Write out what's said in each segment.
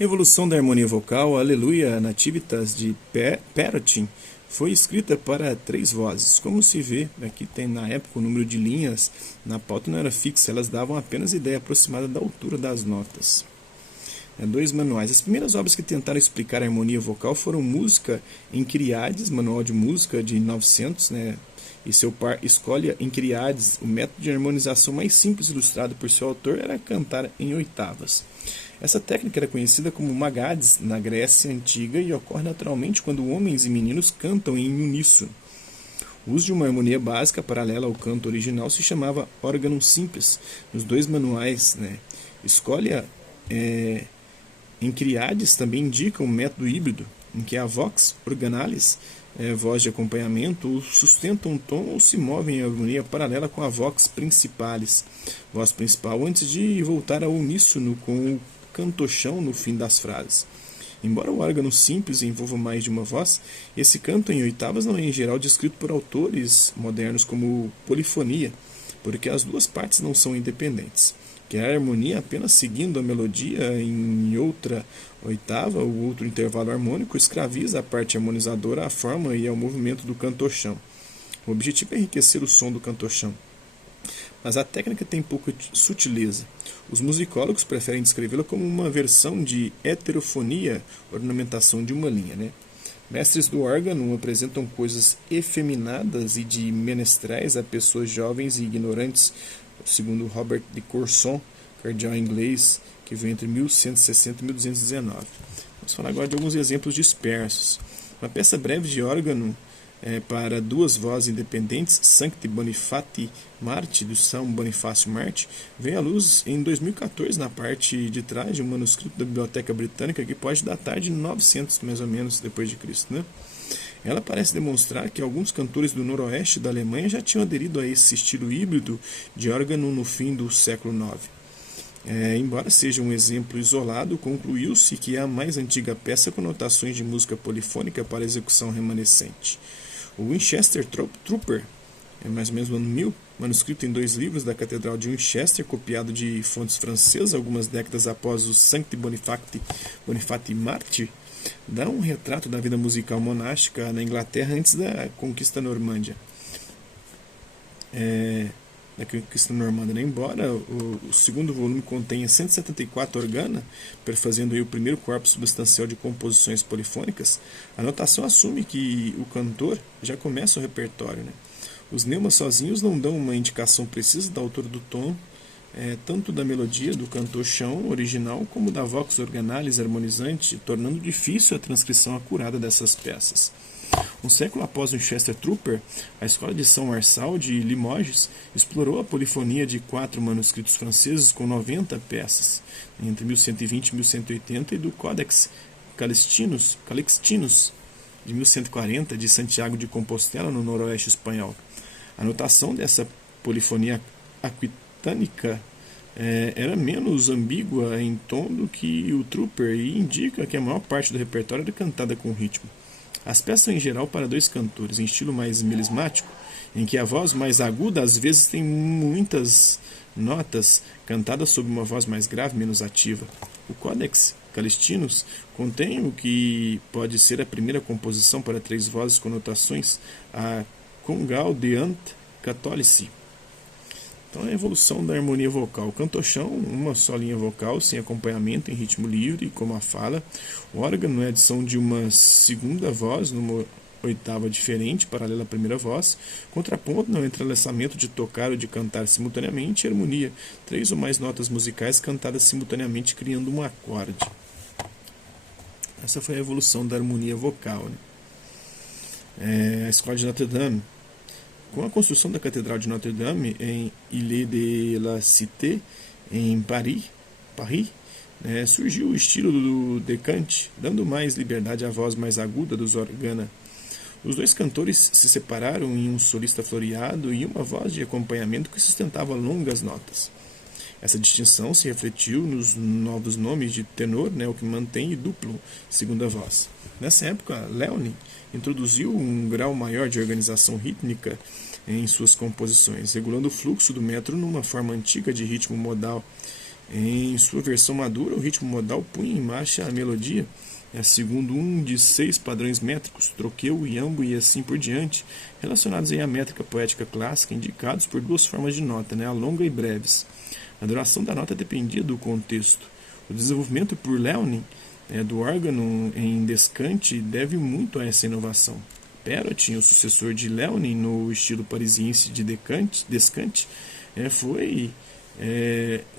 Evolução da harmonia vocal, Aleluia Nativitas de Perotin, foi escrita para 3 vozes. Como se vê, aqui tem na época o número de linhas na pauta não era fixo, elas davam apenas ideia aproximada da altura das notas. 2 manuais. As primeiras obras que tentaram explicar a harmonia vocal foram Música em Criades, Manual de Música de 900, e seu par Escolha em Criades. O método de harmonização mais simples ilustrado por seu autor era cantar em oitavas. Essa técnica era conhecida como Magades na Grécia Antiga e ocorre naturalmente quando homens e meninos cantam em uníssono. O uso de uma harmonia básica paralela ao canto original se chamava órgão simples. Nos 2 manuais, Escolha em Criades também indica um método híbrido, em que a vox organalis, voz de acompanhamento, sustenta um tom ou se move em harmonia paralela com a vox principalis, voz principal, antes de voltar ao uníssono com o cantochão no fim das frases. Embora o órgão simples envolva mais de uma voz, esse canto em oitavas não é em geral descrito por autores modernos como polifonia, porque as duas partes não são independentes. Que a harmonia apenas seguindo a melodia em outra oitava ou outro intervalo harmônico escraviza a parte harmonizadora à forma e ao movimento do cantochão. O objetivo é enriquecer o som do cantochão. Mas a técnica tem pouca sutileza. Os musicólogos preferem descrevê-la como uma versão de heterofonia, ornamentação de uma linha. Mestres do órgão apresentam coisas efeminadas e de menestrais a pessoas jovens e ignorantes, segundo Robert de Courson, cardeal inglês, que veio entre 1160 e 1219. Vamos falar agora de alguns exemplos dispersos. Uma peça breve de órgão para 2 vozes independentes, Sancti Bonifati Marte, do São Bonifácio Marte, veio à luz em 2014 na parte de trás de um manuscrito da Biblioteca Britânica que pode datar de 900 mais ou menos depois de Cristo. Ela parece demonstrar que alguns cantores do noroeste da Alemanha já tinham aderido a esse estilo híbrido de órgão no fim do século IX. Embora seja um exemplo isolado, concluiu-se que é a mais antiga peça com notações de música polifônica para execução remanescente. O Winchester Trooper, mais ou menos no ano 1000, manuscrito em 2 livros da Catedral de Winchester, copiado de fontes francesas algumas décadas após o Sancti Bonifati Marte, dá um retrato da vida musical monástica na Inglaterra antes da conquista normândia. Embora o segundo volume contenha 174 organa, perfazendo aí o primeiro corpo substancial de composições polifônicas, a notação assume que o cantor já começa o repertório. Os neumas sozinhos não dão uma indicação precisa da altura do tom, tanto da melodia do cantor-chão original como da vox organalis harmonizante, tornando difícil a transcrição acurada dessas peças. Um século após o Winchester Trooper, a escola de São Marçal de Limoges explorou a polifonia de 4 manuscritos franceses com 90 peças, entre 1120 e 1180, e do Codex Calixtinus, de 1140, de Santiago de Compostela, no noroeste espanhol. A notação dessa polifonia aquitânica era menos ambígua em tom do que o Trooper e indica que a maior parte do repertório era cantada com ritmo. As peças são em geral para 2 cantores, em estilo mais melismático, em que a voz mais aguda às vezes tem muitas notas cantadas sob uma voz mais grave, menos ativa. O Codex Calixtinus contém o que pode ser a primeira composição para 3 vozes com notações, a Congaudeant Catholici. Então, a evolução da harmonia vocal. O cantochão, uma só linha vocal, sem acompanhamento, em ritmo livre, como a fala. O órgão, a adição de uma segunda voz, numa oitava diferente, paralela à primeira voz. Contraponto, o entrelaçamento de tocar ou de cantar simultaneamente. E harmonia, 3 ou mais notas musicais cantadas simultaneamente, criando um acorde. Essa foi a evolução da harmonia vocal. A escola de Notre Dame. Com a construção da Catedral de Notre Dame em Île de la Cité, em Paris, surgiu o estilo do decante, dando mais liberdade à voz mais aguda dos organa. Os 2 cantores se separaram em um solista floreado e uma voz de acompanhamento que sustentava longas notas. Essa distinção se refletiu nos novos nomes de tenor, o que mantém, e duplo, segunda voz. Nessa época, Leone introduziu um grau maior de organização rítmica em suas composições, regulando o fluxo do metro numa forma antiga de ritmo modal Em sua versão madura, o ritmo modal punha em marcha a melodia, segundo um de 6 padrões métricos, troqueu, iambo e assim por diante, relacionados à métrica poética clássica, indicados por duas formas de nota, a longa e breves. A duração da nota dependia do contexto. O desenvolvimento por Léonin do órgão em descante deve muito a essa inovação. Perotin, o sucessor de Léonin no estilo parisiense de descante, foi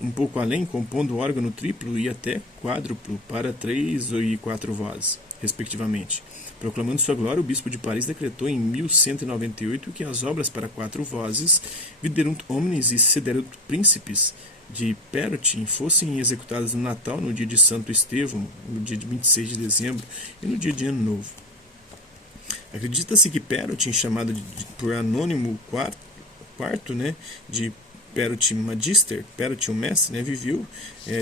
um pouco além, compondo órgão triplo e até quádruplo para 3 e 4 vozes, respectivamente. Proclamando sua glória, o bispo de Paris decretou em 1198 que as obras para 4 vozes, Viderunt Omnes e Sederunt Príncipes, de Perotin, fossem executadas no Natal, no dia de Santo Estevão, no dia de 26 de dezembro, e no dia de Ano Novo. Acredita-se que Perotin, chamado por Anônimo IV, de Perotin Magister, Perotin Mestre, viveu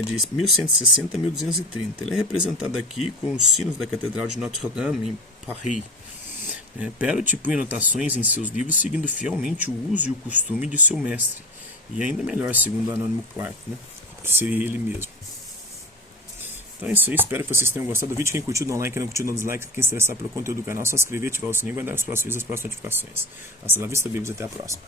de 1160 a 1230. Ele é representado aqui com os sinos da Catedral de Notre-Dame, em Paris. Perotin punha anotações em seus livros seguindo fielmente o uso e o costume de seu mestre. E ainda melhor, segundo o Anônimo IV, que seria ele mesmo. Então é isso aí, espero que vocês tenham gostado do vídeo. Quem curtiu, dá um like, quem não curtiu, dá um dislike. Quem se interessar pelo conteúdo do canal, só se inscrever, ativar o sininho e guardar os próximos vídeos, as próximas notificações. Hasta la vista, babies, até a próxima.